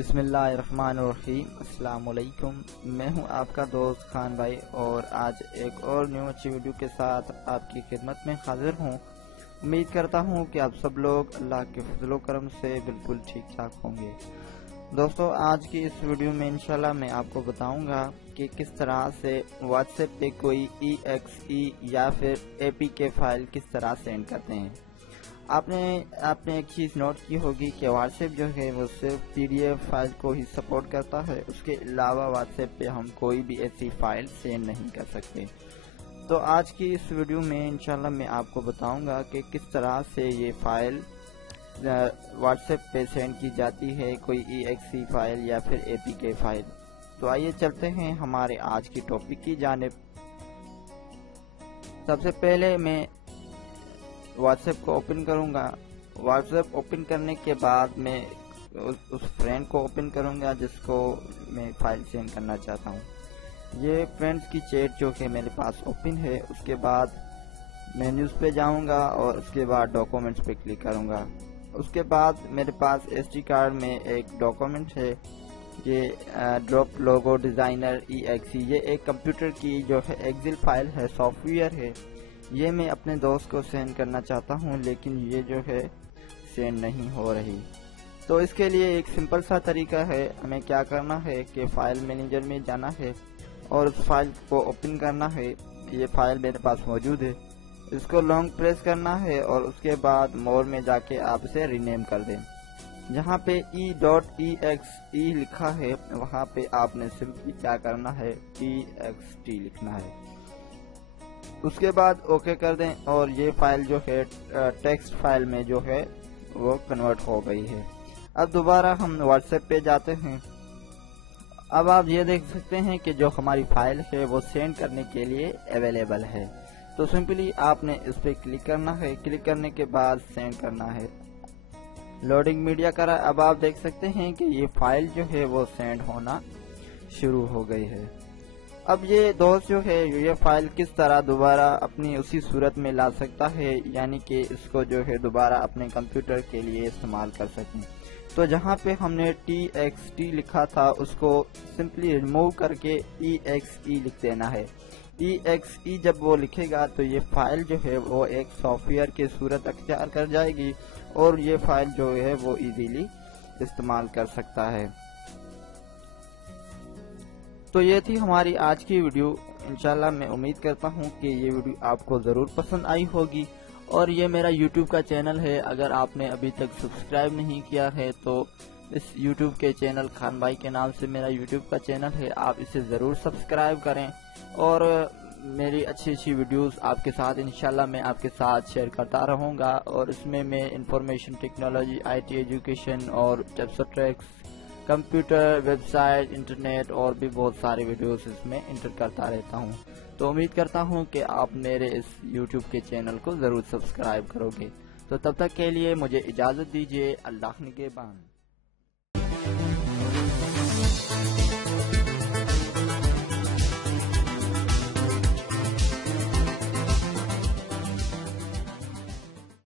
بسم اللہ الرحمن الرحیم۔ السلام علیکم، میں ہوں آپ کا دوست خان بھائی، اور آج ایک اور نیو اچھی ویڈیو کے ساتھ آپ کی خدمت میں حاضر ہوں۔ امید کرتا ہوں کہ آپ سب لوگ اللہ کے فضل و کرم سے بالکل ٹھیک ٹھاک ہوں گے۔ دوستو، آج کی اس ویڈیو میں انشاءاللہ میں آپ کو بتاؤں گا کہ کس طرح سے واٹس ایپ پہ کوئی EXE یا پھر APK فائل کس طرح سینڈ کرتے ہیں۔ آپ نے ایک چیز نوٹ کی ہوگی کہ واٹس ایپ جو ہے وہ صرف PDF فائل کو ہی سپورٹ کرتا ہے، اس کے علاوہ واٹس ایپ پہ ہم کوئی بھی ایسی فائل سینڈ نہیں کر سکتے۔ تو آج کی اس ویڈیو میں انشاءاللہ میں آپ کو بتاؤں گا کہ کس طرح سے یہ فائل واٹس ایپ پہ سینڈ کی جاتی ہے، کوئی EXE فائل یا پھر APK فائل۔ تو آئیے چلتے ہیں ہمارے آج کی ٹاپک کی جانب۔ سب سے پہلے میں واٹس ایپ کو اوپن کروں گا۔ واٹس ایپ اوپن کرنے کے بعد میں اس فرینڈ کو اوپن کروں گا جس کو میں فائل سینڈ کرنا چاہتا ہوں۔ یہ فرینڈز کی چیٹ جو کہ میرے پاس اوپن ہے، اس کے بعد میں نیوز پہ جاؤں گا اور اس کے بعد ڈاکومنٹس پہ کلک کروں گا۔ اس کے بعد میرے پاس SD کارڈ میں ایک ڈاکومنٹ ہے، یہ ڈراپ لوگو ڈیزائنر EXE، یہ ایک کمپیوٹر کی جو ہے ایکسل فائل ہے، سافٹ ویئر ہے۔ یہ میں اپنے دوست کو سینڈ کرنا چاہتا ہوں، لیکن یہ جو ہے سینڈ نہیں ہو رہی۔ تو اس کے لیے ایک سمپل سا طریقہ ہے، ہمیں کیا کرنا ہے کہ فائل مینیجر میں جانا ہے اور اس فائل کو اوپن کرنا ہے۔ یہ فائل میرے پاس موجود ہے، اس کو لانگ پریس کرنا ہے اور اس کے بعد مور میں جا کے آپ اسے رینیم کر دیں۔ جہاں پہ E.exe لکھا ہے وہاں پہ آپ نے سمپلی کیا کرنا ہے، TXT لکھنا ہے۔ اس کے بعد اوکے کر دیں اور یہ فائل جو ہے ٹیکسٹ فائل میں جو ہے وہ کنورٹ ہو گئی ہے۔ اب دوبارہ ہم واٹس ایپ پہ جاتے ہیں۔ اب آپ یہ دیکھ سکتے ہیں کہ جو ہماری فائل ہے وہ سینڈ کرنے کے لیے اویلیبل ہے۔ تو سمپلی آپ نے اس پہ کلک کرنا ہے، کلک کرنے کے بعد سینڈ کرنا ہے۔ لوڈنگ میڈیا کرا، اب آپ دیکھ سکتے ہیں کہ یہ فائل جو ہے وہ سینڈ ہونا شروع ہو گئی ہے۔ اب یہ دوست جو ہے یہ فائل کس طرح دوبارہ اپنی اسی صورت میں لا سکتا ہے، یعنی کہ اس کو جو ہے دوبارہ اپنے کمپیوٹر کے لیے استعمال کر سکیں۔ تو جہاں پہ ہم نے TXT لکھا تھا اس کو سمپلی ریموو کر کے EXE لکھ دینا ہے۔ EXE جب وہ لکھے گا تو یہ فائل جو ہے وہ ایک سافٹ ویئر کی صورت اختیار کر جائے گی اور یہ فائل جو ہے وہ ایزیلی استعمال کر سکتا ہے۔ تو یہ تھی ہماری آج کی ویڈیو۔ انشاءاللہ میں امید کرتا ہوں کہ یہ ویڈیو آپ کو ضرور پسند آئی ہوگی، اور یہ میرا YouTube کا چینل ہے، اگر آپ نے ابھی تک سبسکرائب نہیں کیا ہے تو اس YouTube کے چینل خان بھائی کے نام سے میرا YouTube کا چینل ہے، آپ اسے ضرور سبسکرائب کریں، اور میری اچھی ویڈیوز آپ کے ساتھ انشاءاللہ میں آپ کے ساتھ شیئر کرتا رہوں گا، اور اس میں انفارمیشن ٹیکنالوجی، IT ایجوکیشن اور ٹپس اور tricks, computer, website, internet اور بھی بہت سارے ویڈیوز اس میں انٹر کرتا رہتا ہوں۔ تو امید کرتا ہوں کہ آپ میرے اس YouTube کے چینل کو ضرور سبسکرائب کرو گے۔ تو تب تک کے لیے مجھے اجازت دیجیے، اللہ نگہبان۔